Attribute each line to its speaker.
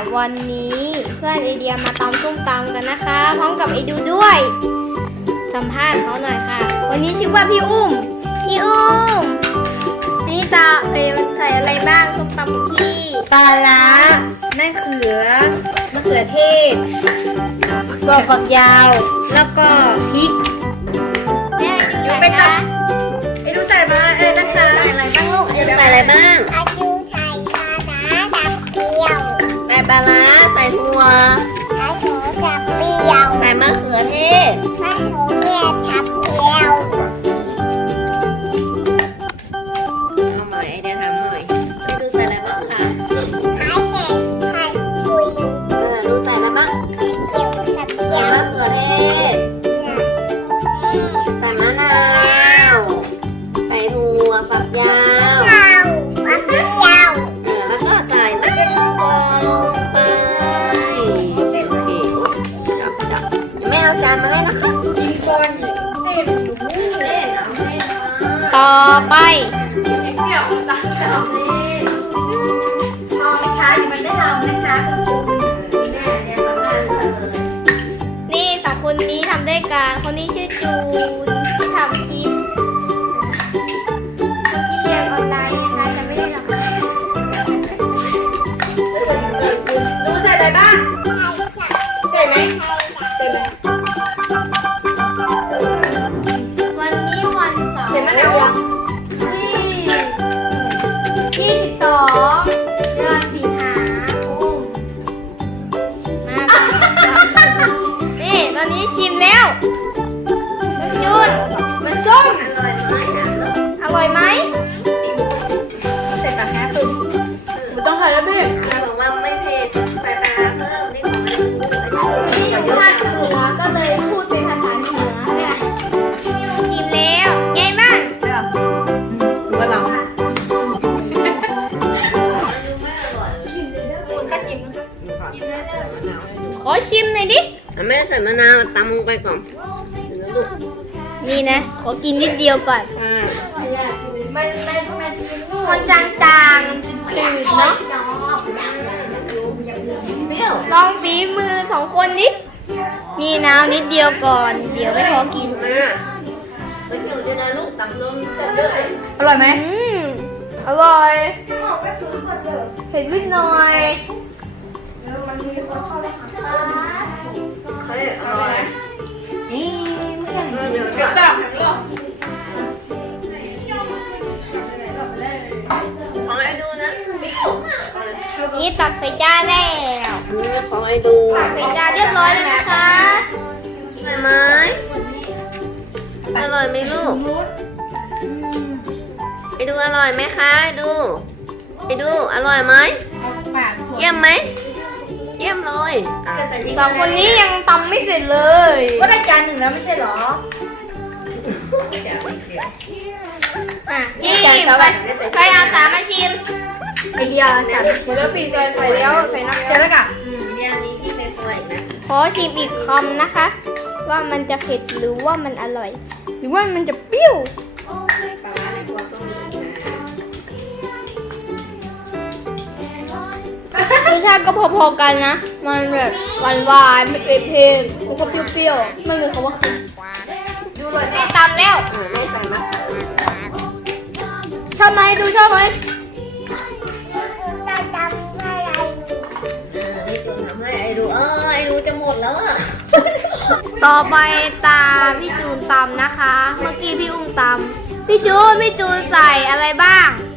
Speaker 1: วันนี้เพื่อนไอเดียมาตำส้มตำกันนะคะพร้อมกับไอดูด้วยสัมภาษณ์เขาหน่อยค่ะวันนี้ชื่อว่าพี่อุ้มนี่ตาใส่อะไรบ้างส้มตำของพี่ปลาร้ามะเขือเทศถั่วฝักยาวแล้วก็พริกอยู่ไปตัดไอดูใส่มานะคะใส่อะไรบ้างลูกไอดูใส่อะไรบ้าง
Speaker 2: อายุไทยปลาร้าดับเปรี้ยว
Speaker 1: ใส่ปลาร้าใส่ถั่ว
Speaker 2: อายุดับเปรี้ยว
Speaker 1: ใส่มะเขือเทศ
Speaker 2: มะเขือเทศดับเปรี้ยว
Speaker 1: เอาใหม่ไอเดียทำหน่อยไอดูใส่อะไรบ้างคะ
Speaker 2: ไข่เห็ดไข่คุย
Speaker 1: ดูใส่อะไรบ้าง
Speaker 2: ไข่เขียวกับเขียว
Speaker 1: มะเขือเทศใส่มะนาวใส่ถั่วฝักยาว
Speaker 2: มะเขือ
Speaker 1: แล้วก็ใส่มะละกอลงไปโอเคจับไม่เอาจานมาให้นะคะกินก่อนเส้นเล่นต่อไปเกี่ยวกับการเล่นมองนะคะมันได้ลำนะคะคุณแม่เนี่ยสำคัญเลยนี่สองคนนี้ทำได้การคนนี้ชื่อจูนที่ทำคลิปเรียนออนไลน์นะคะจะไม่ได้หรอกค่ะดูใส่อะไรบ้างใส่ไหมใส่ไหมวันนี้วันเสาร์ที่22 เดือนสิงหาคมมานี่ตอนนี้ชิมแล้วมันจูนมันส้มอร่อยไหมใส่ปากแค่ตุ่มมันต้องใส่แล้วดิบอกว่าไม่เผ็ดใส่ปลาเพิ่มนี่ของไม่นี่อยู่ภาคเหนือก็เลยพูดเป็นภาษาเหนือเนี่ยชิมแล้วไงบ้างว่าเราขอชิมหน่อยดิแม่ใส่มะนาวตำลงไปก่อนนี่นะขอกินนิดเดียวก่อนมันจางๆจืดเนาะลองฝีมือของคนนิดนี่นะนิดเดียวก่อนเดี๋ยวไม่พอกินอร่อยไหมอร่อยเผ็ดนิดหน่อยอร่อยนี่เดี๋ยวจับของไอ้ดูนะนี่ตักใส่จานแล้วของไอ้ดูตักใส่จานเรียบร้อยเลยนะคะอร่อยไหมอร่อยไหมลูกไอ้ดูอร่อยไหมคะไอ้ดูอร่อยไหมเยี่ยมไหมเยี่ยมเลยสองคนนี้ยังตำไม่เสร็จเลยก็ได้จานหนึ่งแล้วไม่ใช่หรอชิมใครเอาสามมาชิมไอเดียแล้วปีใส่แล้วใส่น้ำเชื่อแล้วกันไอเดียนี้ที่ไม่ค่อยนะขอชิมอีกคำนะคะว่ามันจะเผ็ดหรือว่ามันอร่อยหรือว่ามันจะเปรี้ยวรสชาติก็พอๆกันนะมันแบบหวานๆไม่เผ็ดแล้วก็เปรี้ยวๆไม่มีคำว่าเค็มดูเลยแม่ตำแล้วไม่ใส่มะชอบไหมดูชอบไหมพี่จูนทำให้ไอ้ดูไอ้ดูจะหมดแล้วอะต่อไปตามพี่จูนตำนะคะเมื่อกี้พี่อุ้มตำพี่จูนใส่อะไรบ้าง